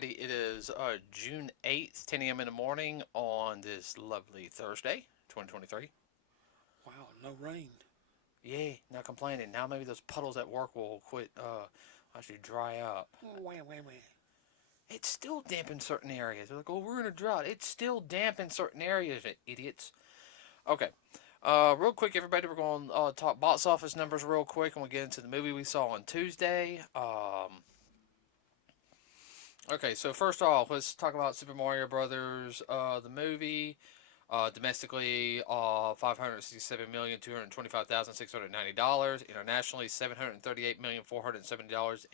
everybody. It is June 8th, 10 a.m. in the morning on this lovely Thursday, 2023. Wow, no rain. Yay, not complaining. Now maybe those puddles at work will quit, actually dry up. Wah, wah, wah. It's still damp in certain areas. They're like, oh, we're in a drought. It's still damp in certain areas, idiots. Okay. Real quick, everybody, we're going to talk box office numbers real quick, and we'll get into the movie we saw on Tuesday. Okay, so first off, let's talk about Super Mario Brothers, the movie. Domestically, $567,225,690. Internationally, $738,470.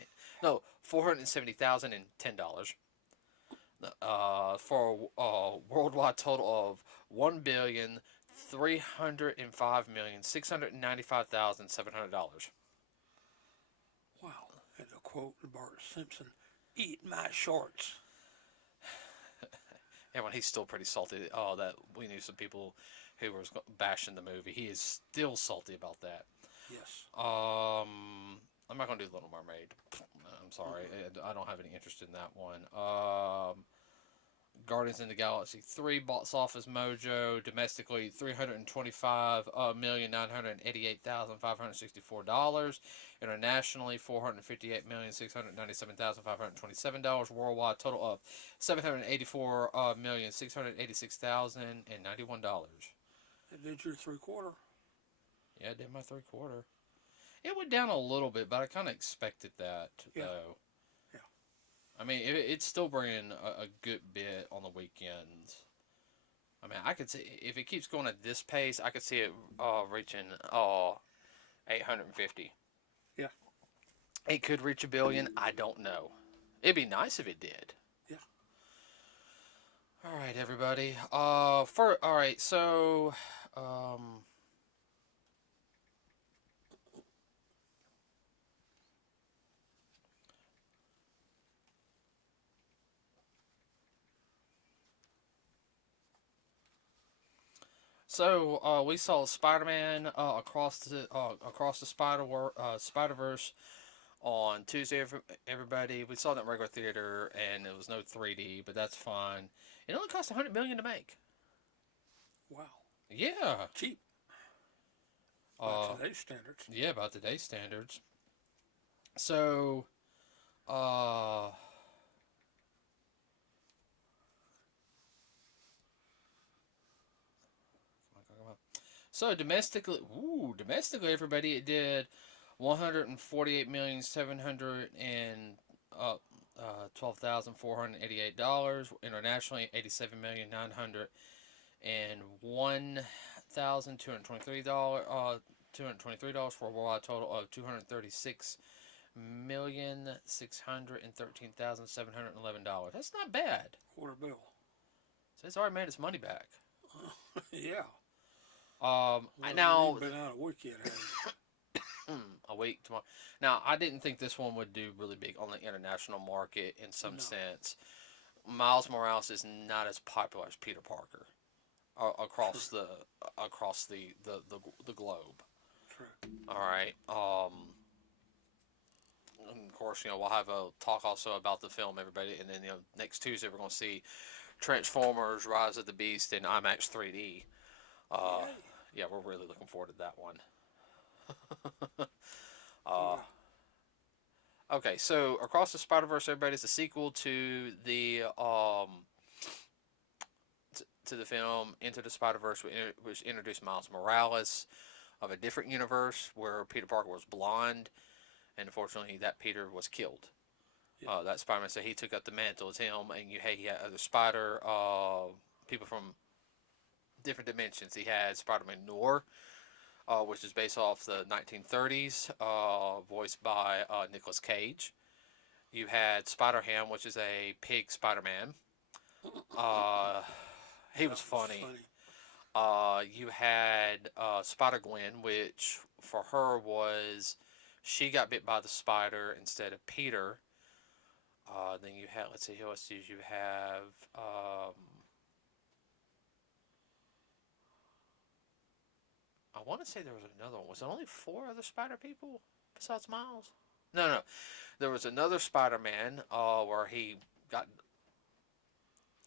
No, $470,010. For a worldwide total of $1,305,695,700. Wow. And to quote Bart Simpson, eat my shorts. Yeah, when he's still pretty salty. Oh, that we knew some people who were bashing the movie. He is still salty about that. Yes. I'm not gonna do Little Mermaid. I'm sorry, I don't have any interest in that one. Guardians in the Galaxy 3 box office mojo domestically $325,988,564. Internationally $458,697,527. Worldwide total of $784,686,091. And did your 3/4? Yeah, I did my 3/4. It went down a little bit, but I kind of expected that though. Yeah. I mean, it's still bringing a good bit on the weekends. I mean, I could see if it keeps going at this pace, I could see it reaching 850. Yeah. It could reach a billion. I don't know. It'd be nice if it did. Yeah. All right, everybody. All right. So, we saw Spider-Man across the Spider-Verse on Tuesday. Everybody, we saw that in regular theater, and it was no 3D, but that's fine. It only cost $100 million to make. Wow. Yeah. Cheap. By today's standards. Yeah, by today's standards. So, uh, domestically, everybody, it did 148,712,488 dollars. Internationally, $87,901,223. $223 for a worldwide total of $236,613,711. That's not bad. Quarter bill. So it's already made its money back. Yeah. Now You've been out a week yet, have you? a week tomorrow. Now, I didn't think this one would do really big on the international market in some sense. Miles Morales is not as popular as Peter Parker across the globe. True. All right. Of course, we'll have a talk also about the film, everybody, and then next Tuesday we're going to see Transformers: Rise of the Beast in IMAX 3D. Yeah, we're really looking forward to that one. Okay, so Across the Spider-Verse, everybody, is a sequel to the film Into the Spider-Verse, which introduced Miles Morales of a different universe where Peter Parker was blonde, and unfortunately that Peter was killed. Yeah. That Spider-Man, so he took up the mantle as him, and he had other Spider people from different dimensions. He had Spider-Man Noir, which is based off the 1930s, voiced by Nicolas Cage. You had Spider-Ham, which is a pig Spider-Man. He was funny. You had Spider-Gwen, which for her was she got bit by the spider instead of Peter. Then you had, let's see, who else did you have? I want to say there was another one. Was there only 4 other Spider people besides Miles? No. There was another Spider-Man where he got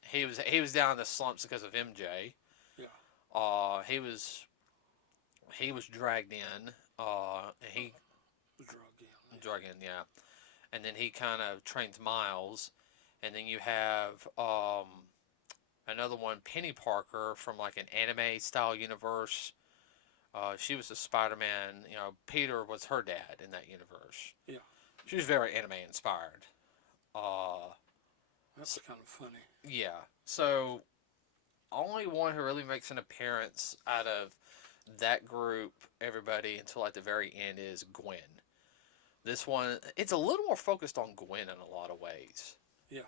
he was down in the slumps because of MJ. Yeah. He was dragged in. And he Drug in. yeah. And then he kind of trains Miles, and then you have another one, Penny Parker, from like an anime style universe. She was a Spider-Man. You know, Peter was her dad in that universe. Yeah. She was very anime inspired. That's kind of funny. Yeah. So, only one who really makes an appearance out of that group, everybody, until like the very end is Gwen. This one, it's a little more focused on Gwen in a lot of ways. Yeah.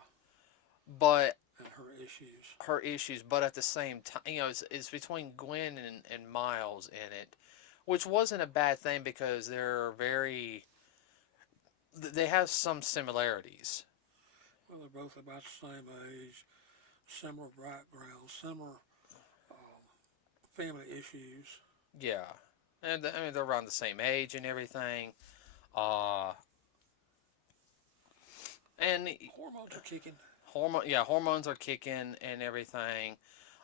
But And her issues. But at the same time, you know, it's between Gwen and Miles in it, which wasn't a bad thing because they have some similarities. Well, they're both about the same age, similar backgrounds, similar family issues. Yeah, and I mean they're around the same age and everything. And Hormones are kicking. Hormones are kicking and everything.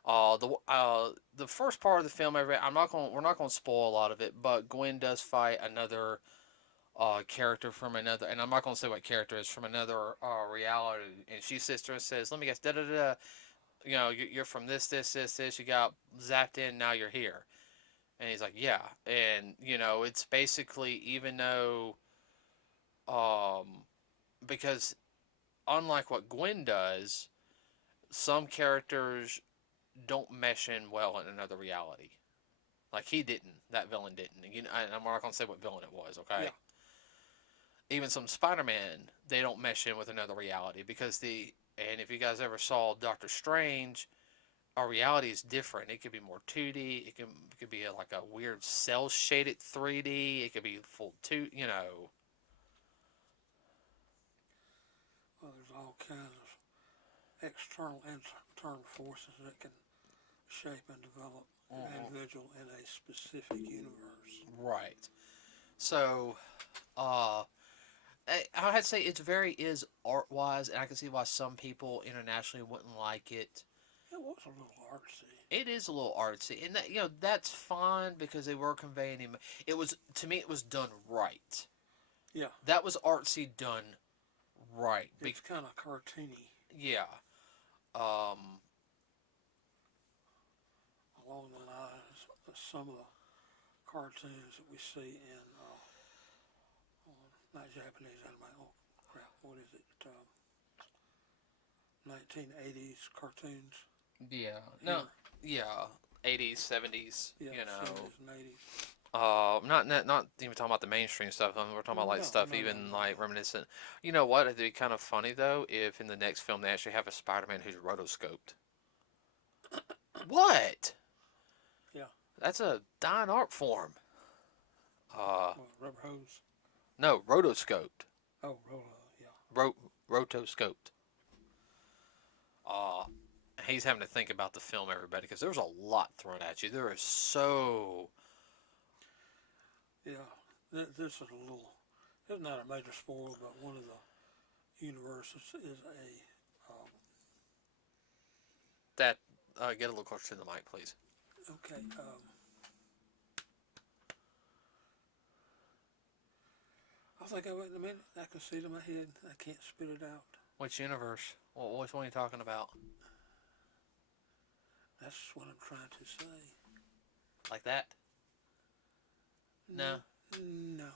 The first part of the film, we're not going to spoil a lot of it, but Gwen does fight another character from another, and I'm not going to say what character is from another reality, and she sits there and says, "Let me guess, da da da, you know, you're from this, you got zapped in, now you're here," and he's like, "Yeah," and you know, it's basically even though, because unlike what Gwen does, some characters don't mesh in well in another reality. Like he didn't, that villain didn't. You know, and I'm not gonna say what villain it was. Okay. Yeah. Even some Spider-Man, they don't mesh in with another reality because and if you guys ever saw Doctor Strange, our reality is different. It could be more 2D. It could be like a weird cell shaded 3D. It could be full 2. You know. Well, there's all kinds of external and internal forces that can shape and develop an individual in a specific universe. Right. So, I had to say it is art wise, and I can see why some people internationally wouldn't like it. It was a little artsy. It is a little artsy, and that, you know, that's fine because they were conveying him. It was, to me, it was done right. Yeah. That was artsy done right. It's kind of cartoony. Yeah. Along the lines of some of the cartoons that we see in not Japanese anime. Oh crap! What is it? 1980s cartoons. Yeah. No. Yeah. 80s, 70s. Yeah, you know. 70s and 80s. Not even talking about the mainstream stuff. I mean, we're talking about like stuff like reminiscent. You know what? It'd be kind of funny though if in the next film they actually have a Spider-Man who's rotoscoped. What? Yeah. That's a dying art form. Rubber hose. No, rotoscoped. Oh, yeah. Rotoscoped. He's having to think about the film, everybody, because there's a lot thrown at you. There is so. Yeah, this is a little. It's not a major spoiler, but one of the universes is a. Get a little closer to the mic, please. Okay. I'll think of it in a minute. I can see it in my head. I can't spit it out. Which universe? Which one are you talking about? That's what I'm trying to say. Like that? No. No.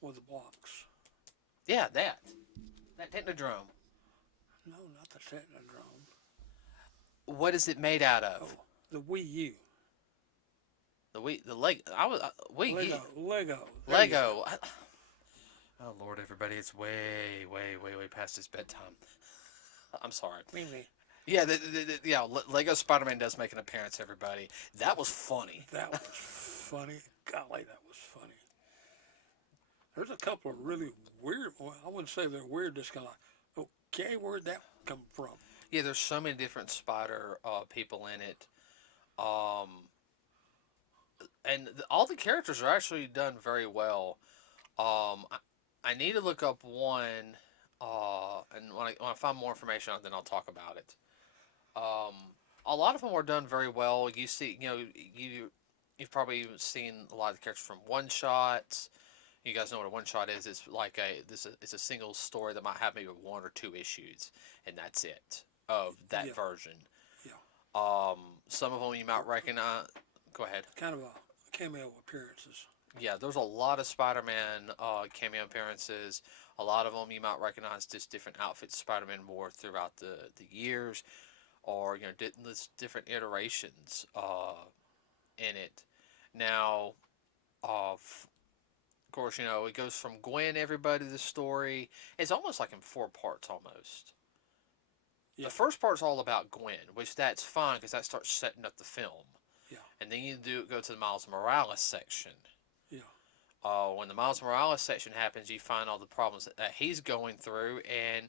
Or the blocks. Yeah, that Technodrome. No, not the Technodrome. What is it made out of? Oh, the Wii U. The Lego. Lego. Oh Lord, everybody! It's way past his bedtime. I'm sorry. Really? Yeah, Lego Spider-Man does make an appearance. Everybody, that was funny. That was funny. Golly, that was funny. There's a couple of really weird. Well, I wouldn't say they're weird. Just kind of okay. Where'd that come from? Yeah, there's so many different Spider people in it. And all the characters are actually done very well. I need to look up one. And when I find more information on it, then I'll talk about it. Um, a lot of them were done very well. You see, you've probably seen a lot of the characters from one shots. You guys know what a one shot is? It's like it's a single story that might have maybe one or two issues, and that's it of that Yeah. version. Yeah. Some of them you might recognize. Go ahead. Kind of a cameo appearances. Yeah, there's a lot of Spider-Man cameo appearances. A lot of them you might recognize just different outfits Spider-Man wore throughout the years, or different iterations in it. Now, of course, it goes from Gwen, everybody, the story. It's almost like in four parts almost. Yeah. The first part's all about Gwen, which that's fine because that starts setting up the film. Yeah. And then you go to the Miles Morales section. Yeah. When the Miles Morales section happens, you find all the problems that he's going through, and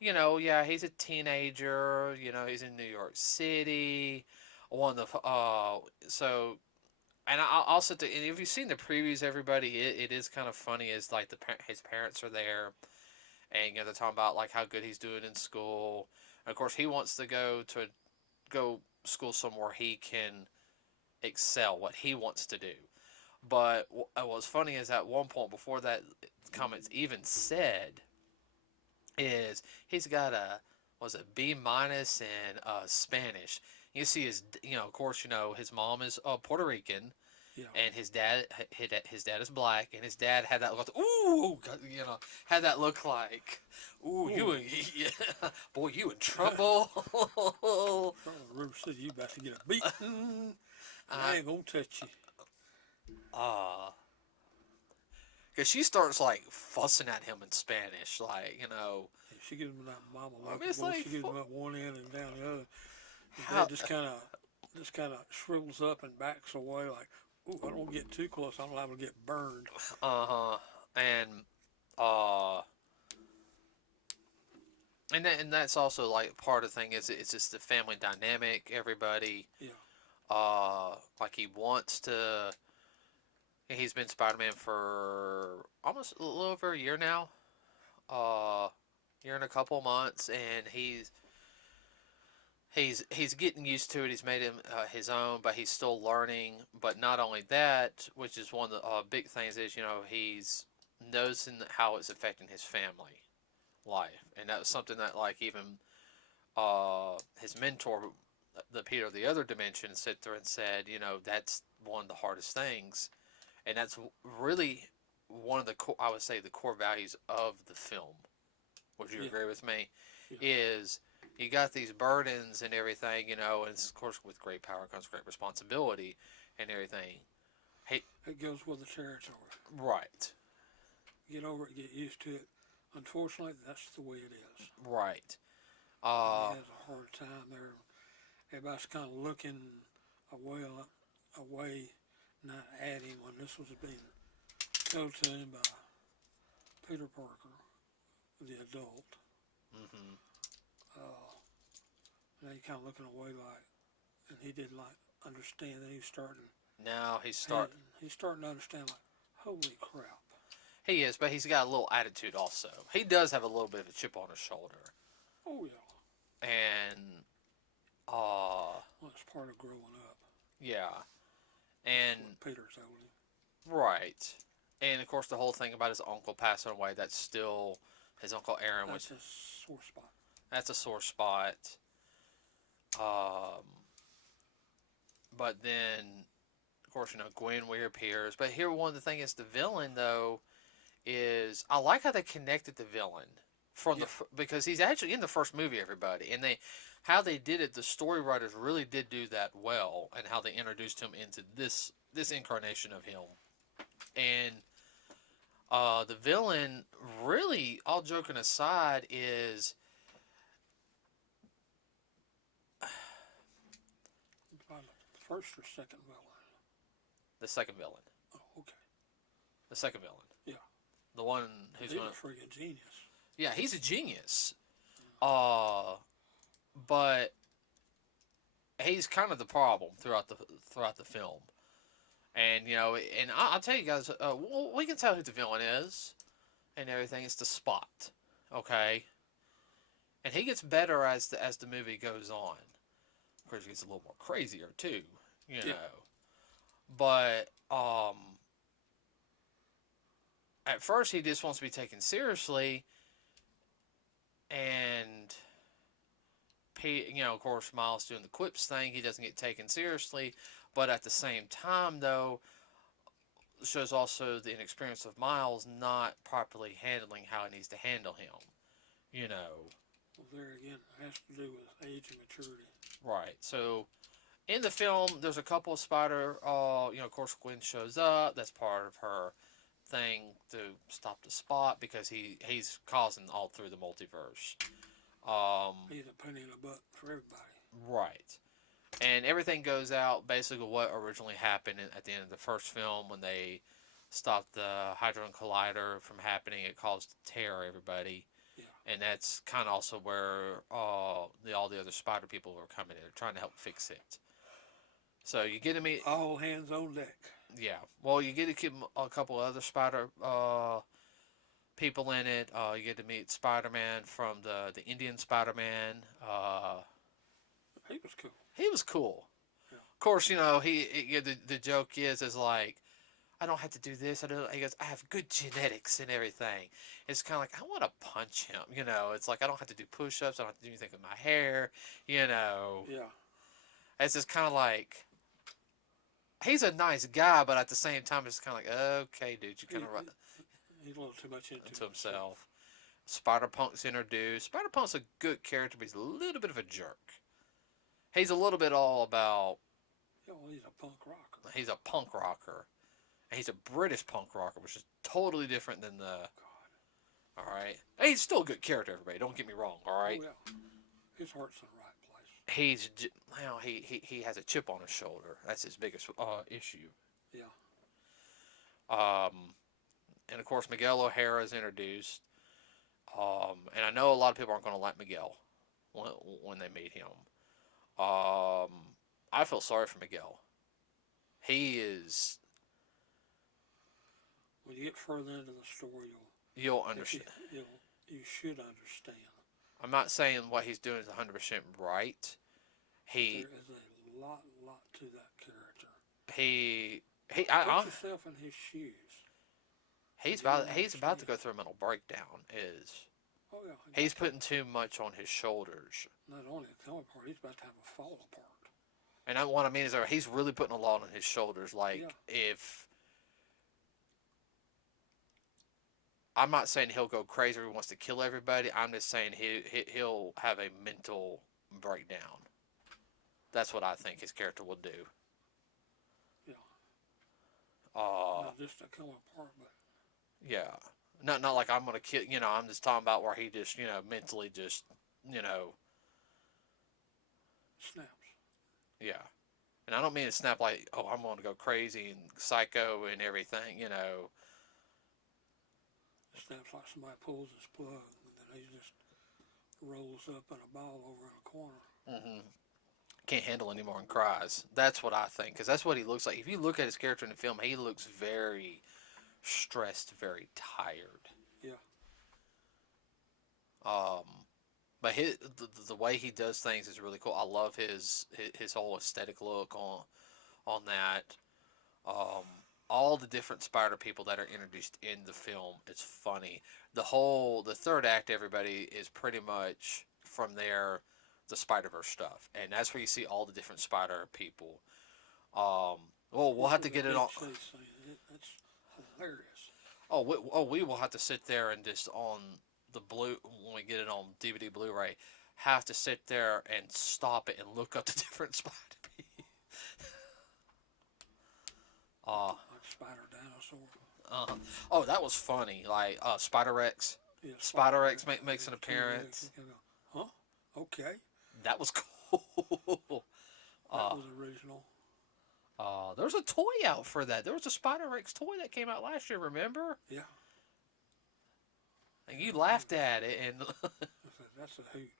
yeah, he's a teenager. He's in New York City. One of the so, and I'll sit there. And if you've seen the previews, everybody, it is kind of funny. Is like his parents are there, and they're talking about like how good he's doing in school. And of course, he wants to go school somewhere he can excel what he wants to do. But what's funny is at one point before that comment's even said is he's got a B minus in Spanish. You see of course, his mom is Puerto Rican, Yeah. and his dad is black, and his dad had that look. Ooh, had that look like, ooh, yeah, boy, you in trouble. River City, you about to get a beating. I ain't gonna touch you. Because she starts like fussing at him in Spanish, like She gives him that mama I look. mean, it's Boy, like she gives him up one end and down the other. And How- Dad just kind of shrivels up and backs away like, ooh, I don't get too close. I'm liable to get burned. and uh, and that's also like part of the thing is it's just the family dynamic. Everybody, Yeah. like he wants to. He's been Spider-Man for almost a little over a year now, year and a couple of months, and he's getting used to it. He's made him his own, but he's still learning. But not only that, which is one of the big things is he's noticing how it's affecting his family life, and that was something that like even his mentor, the Peter of the Other Dimension, sit there and said, that's one of the hardest things, and that's really one of the I would say the core values of the film. Would you agree with me? Yeah. Is you got these burdens and everything, and of course with great power comes great responsibility and everything. Hey, It goes with the territory. right, Get over it, get used to it. Unfortunately, that's the way it is. right. He has a hard time there. Everybody's kind of looking away, not at him when this was being told to him by Peter Parker, the adult. Mm-hmm. And he kind of looking away like, and he didn't like understand that he's starting. Now He's starting to understand like, holy crap. He is, but he's got a little attitude also. He does have a little bit of a chip on his shoulder. Oh yeah. And Well, it's part of growing up. yeah. And That's what Peter told him. right. And of course the whole thing about his uncle passing away, that's still his Uncle Aaron, That's which a sore spot. that's a sore spot. But then of course, Gwen reappears. But here one of the things is the villain though is I like how they connected the villain from because he's actually in the first movie, everybody, and how they did it. The story writers really did do that well, and how they introduced him into this incarnation of him, and the villain really, all joking aside, is The first or second villain? the second villain. Oh, okay. The second villain. Yeah. The one who's He's going a freaking genius. Yeah, he's a genius. But he's kind of the problem throughout the film. And and I'll tell you guys, we can tell who the villain is and everything. It's the Spot. Okay, and he gets better as the movie goes on. Of course, he gets a little more crazier too, you Yeah. know. But at first he just wants to be taken seriously, and of course, Miles doing the quips thing, he doesn't get taken seriously. But at the same time, though, shows also the inexperience of Miles not properly handling how he needs to handle him. You know. Well, there again, it has to do with age and maturity. Right. So in the film, there's a couple of of course, Gwen shows up. That's part of her thing to stop the Spot because he's causing all through the multiverse. He's a pain in the butt for everybody. Right. And everything goes out basically what originally happened at the end of the first film when they stopped the Hadron Collider from happening. It caused terror everybody. Yeah. And that's kind of also where all the other spider people are coming in. They're trying to help fix it. So you get to meet... All hands on deck. Yeah. Well, you get to keep a couple other spider people in it. You get to meet Spider-Man from the Indian Spider-Man. He was cool. He was cool. Yeah. Of course, the joke is like, I don't have to do this. He goes, I have good genetics and everything. It's kind of like, I want to punch him. It's like, I don't have to do push-ups. I don't have to do anything with my hair. Yeah. It's just kind of like, he's a nice guy, but at the same time, it's kind of like, okay, dude, you kind of He's a little too much into himself. Spider-Punk's introduced. Spider-Punk's a good character, but he's a little bit of a jerk. He's a little bit all about... Yeah, well, he's a punk rocker. He's a punk rocker. And he's a British punk rocker, which is totally different than the... God. Alright? He's still a good character, everybody. Don't get me wrong, alright? Oh, yeah. His heart's in the right place. He has a chip on his shoulder. That's his biggest issue. Yeah. And of course, Miguel O'Hara is introduced. And I know a lot of people aren't going to like Miguel when they meet him. I feel sorry for Miguel. He is... When you get further into the story, you'll understand. You should understand. I'm not saying what he's doing is 100% right. There is a lot to that character. Put yourself in his shoes. He's about to go through a mental breakdown. Oh yeah. He's putting too much on his shoulders. Not only the coming part, he's about to have a fall apart. And what I mean is that he's really putting a lot on his shoulders. Like, if... I'm not saying he'll go crazy or he wants to kill everybody. I'm just saying he'll have a mental breakdown. That's what I think his character will do. Yeah. Not just to come apart, but... Yeah. Not like I'm going to kill... I'm just talking about where he just, mentally just, snaps. Yeah. And I don't mean to snap like, oh, I'm going to go crazy and psycho and everything, Snaps like somebody pulls his plug, and then he just rolls up in a ball over in a corner. Mm-hmm. Can't handle anymore and cries. That's what I think, because that's what he looks like. If you look at his character in the film, he looks very stressed, very tired. Yeah. But the way he does things is really cool. I love his whole aesthetic look on that. All the different spider people that are introduced in the film, it's funny. The third act, everybody, is pretty much from there, the Spiderverse stuff, and that's where you see all the different spider people. We'll have to get it on. That's hilarious. We will have to sit there and just on the blue when we get it on DVD Blu-ray, have to sit there and stop it and look up the different spider people. Like Spider Dinosaur. Oh, that was funny. Like Spider-Rex. Yeah, Spider-Rex makes an appearance. Huh? Okay. That was cool. That was original. There was a toy out for that. There was a Spider-Rex toy that came out last year, remember? Yeah. And you laughed at it, and... That's a hoot.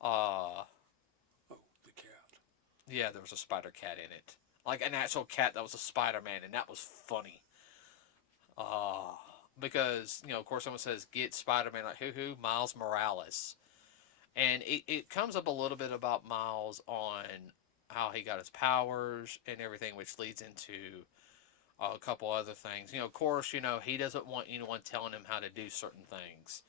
Oh, the cat. Yeah, there was a spider cat in it. Like an actual cat that was a Spider-Man, and that was funny. because of course, someone says get Spider-Man, like who? Miles Morales, and it comes up a little bit about Miles on how he got his powers and everything, which leads into a couple other things. Of course, he doesn't want anyone telling him how to do certain things.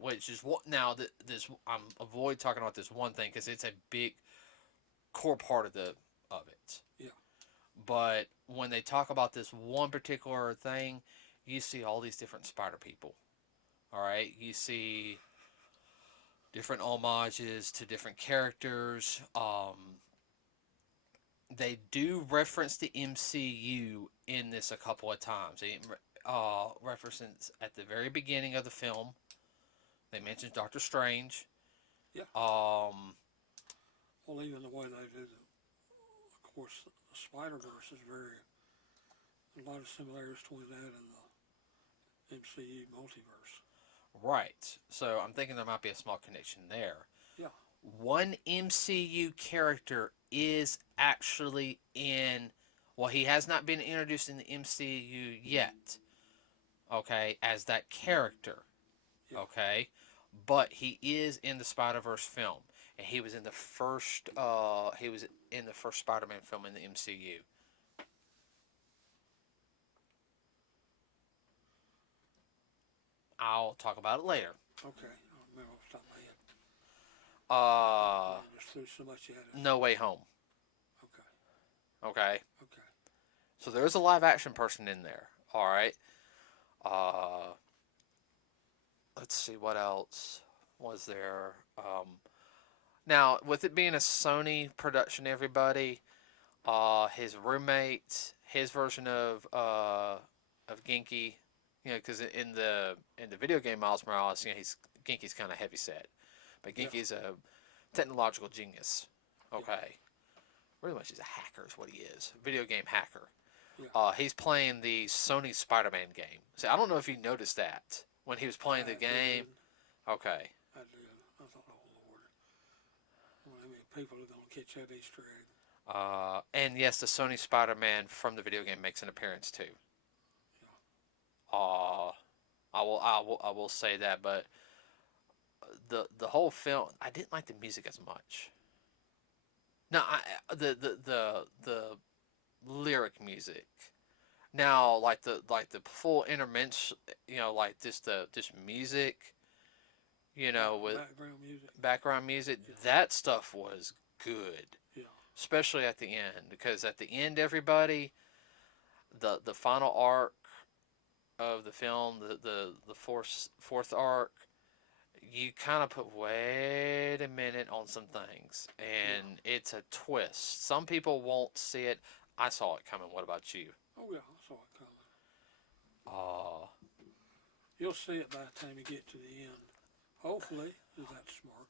Which is what now that this I'm avoid talking about this one thing because it's a big core part of it. Yeah. But when they talk about this one particular thing, you see all these different Spider people. All right, you see different homages to different characters. They do reference the MCU in this a couple of times. They reference at the very beginning of the film. They mentioned Doctor Strange. Yeah. Um, Well, even the way they did it, of course, the Spider-Verse is a lot of similarities between that and the MCU multiverse. right. So I'm thinking there might be a small connection there. Yeah. One MCU character is actually in. Well, he has not been introduced in the MCU yet. Okay, as that character. Yeah. Okay, but he is in the Spider-Verse film, and he was in the first. He was in the first Spider-Man film in the MCU. I'll talk about it later. Okay. I don't remember off the top of my head. Just threw so much at it. No Way Home. Okay. Okay. Okay. So there's a live action person in there. All right. Let's see what else was there. Now, with it being a Sony production, everybody, his roommate, his version of Genki, because in the video game Miles Morales, Genki's kind of heavy set, but Genki's a technological genius. Okay, pretty much he's a hacker is what he is, video game hacker. Yeah. He's playing the Sony Spider-Man game. See, I don't know if you noticed that when he was playing the game. Okay. I did. I thought, oh Lord, well, I mean, people are gonna catch that Easter egg. And yes, the Sony Spider-Man from the video game makes an appearance too. Yeah. I will say that, but the whole film, I didn't like the music as much. No, the lyric music. Now, like the full intervention, like this music, with background music, Yeah. that stuff was good. Yeah. Especially at the end, because at the end, everybody, the final arc of the film, the fourth arc, you kind of put wait a minute on some things, and it's a twist. Some people won't see it. I saw it coming. What about you? Oh yeah, I saw it coming. You'll see it by the time you get to the end. Hopefully, is that smart?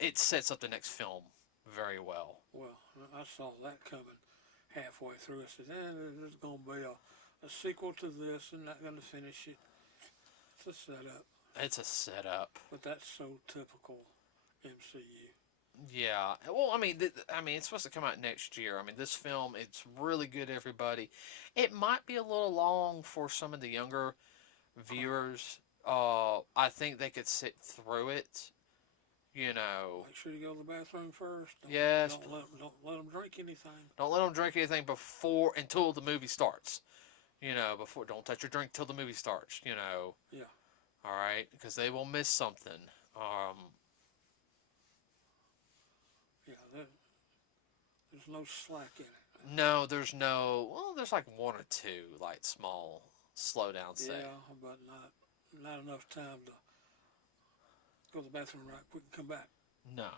It sets up the next film very well. Well, I saw that coming halfway through. I said, there's going to be a sequel to this, and not going to finish it. It's a setup. It's a setup. But that's so typical MCU. Yeah. Well, I mean, it's supposed to come out next year. I mean, this film, it's really good, everybody. It might be a little long for some of the younger viewers. I think they could sit through it. Make sure you go to the bathroom first. Yes. Don't let them drink anything. Don't let them drink anything until the movie starts. Don't touch your drink till the movie starts. Yeah. All right, because they will miss something. Yeah, there's no slack in it. No, there's no. Well, there's like one or two like small slowdown segments. Yeah, but not enough time to go to the bathroom right quick and come back. No.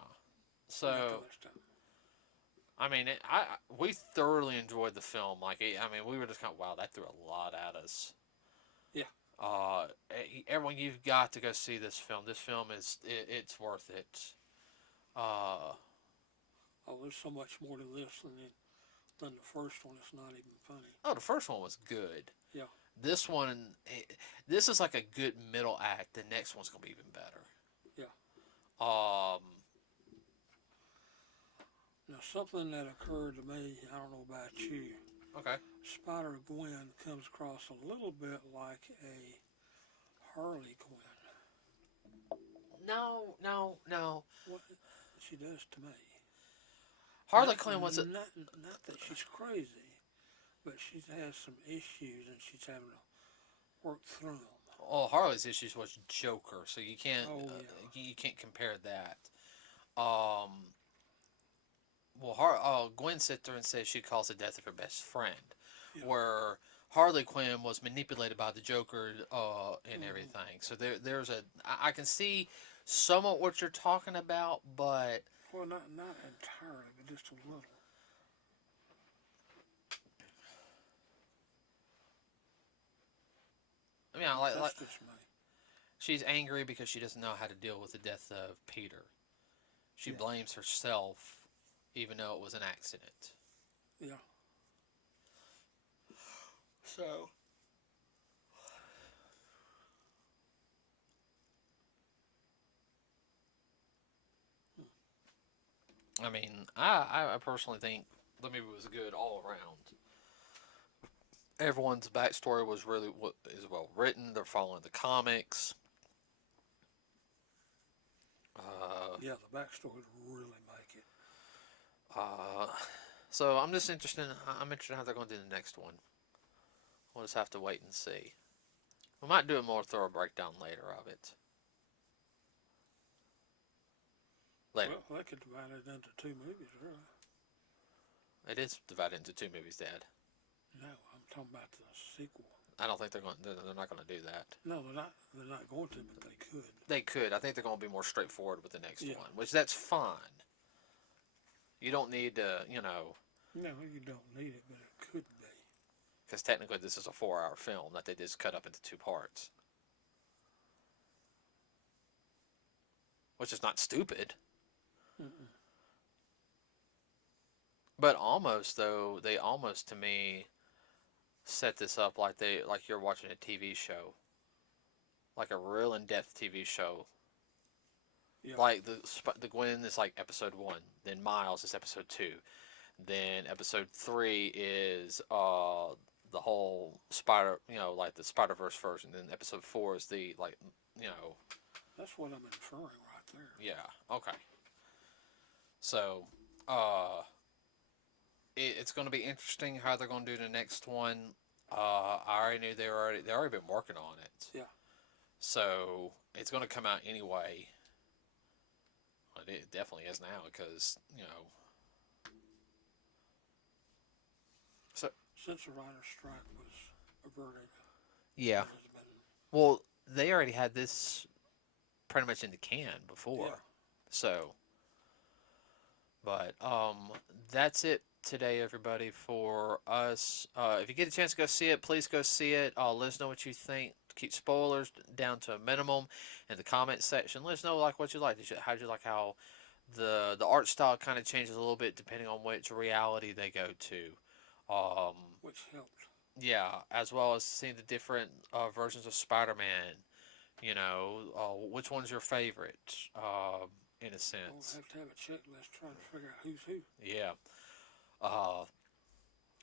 So, I mean, we thoroughly enjoyed the film. Like, we were just kind of, wow, that threw a lot at us. Yeah. Everyone, you've got to go see this film. This film it's worth it. There's so much more to this than the first one. It's not even funny. Oh, the first one was good. Yeah. This one, this is like a good middle act. The next one's gonna be even better. Yeah. Now something that occurred to me, I don't know about you. Okay. Spider-Gwen comes across a little bit like a Harley Quinn. No. What she does to me. Harley Quinn was Not that she's crazy, but she has some issues and she's having to work through them. Oh, Harley's issues was Joker, so you can't Oh, yeah. you can't compare that. Well, Gwen sits there and says she calls the death of her best friend, Yeah. where Harley Quinn was manipulated by the Joker and everything. So there's I can see somewhat what you're talking about, but Well, not entirely, but just a little. I mean, I That's just me. she's angry because she doesn't know how to deal with the death of Peter. She Yeah. blames herself, even though it was an accident. Yeah. So, I mean, I personally think the movie was good all around. Everyone's backstory was really is well written. They're following the comics. Yeah, the backstories really make it. Uh, so I'm just interested. I'm interested in how they're going to do the next one. We'll just have to wait and see. We might do a more thorough breakdown later of it. Later. Well, they could divide it into two movies, really. It is divided into two movies, Dad. No, I'm talking about the sequel. I don't think they're going. They're not going to do that. No, they're not. They're not going to, but they could. They could. I think they're going to be more straightforward with the next Yeah. one, which that's fine. You don't need to, No, you don't need it, but it could be. because technically this is a 4-hour film that they just cut up into two parts, which is not stupid. Mm-mm. But almost though, they almost to me set this up like you're watching a TV show, like a real in-depth TV show. Yeah. Like the Gwen is like episode 1, then Miles is episode 2, then episode 3 is the whole like the Spiderverse version. Then episode 4 is the That's what I'm inferring right there. yeah, okay. So it's going to be interesting how they're going to do the next one. I already knew they already been working on it. Yeah. So it's going to come out anyway. It definitely is now because So Since the writer's strike was averted, yeah. it has been. Well, they already had this pretty much in the can before. Yeah. So, but that's it today, everybody, for us. If you get a chance to go see it, please go see it. Let us know what you think. Keep spoilers down to a minimum in the comment section. Let us know what you like. How'd you like how the art style kind of changes a little bit depending on which reality they go to. Which helped. Yeah, as well as seeing the different versions of Spider-Man. Which one's your favorite? In a sense. We'll have to have a checklist trying to figure out who's who. Yeah.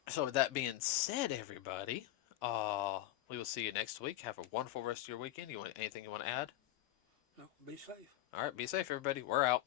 So with that being said, everybody, we will see you next week. Have a wonderful rest of your weekend. Anything you want to add? No, be safe. All right, be safe, everybody. We're out.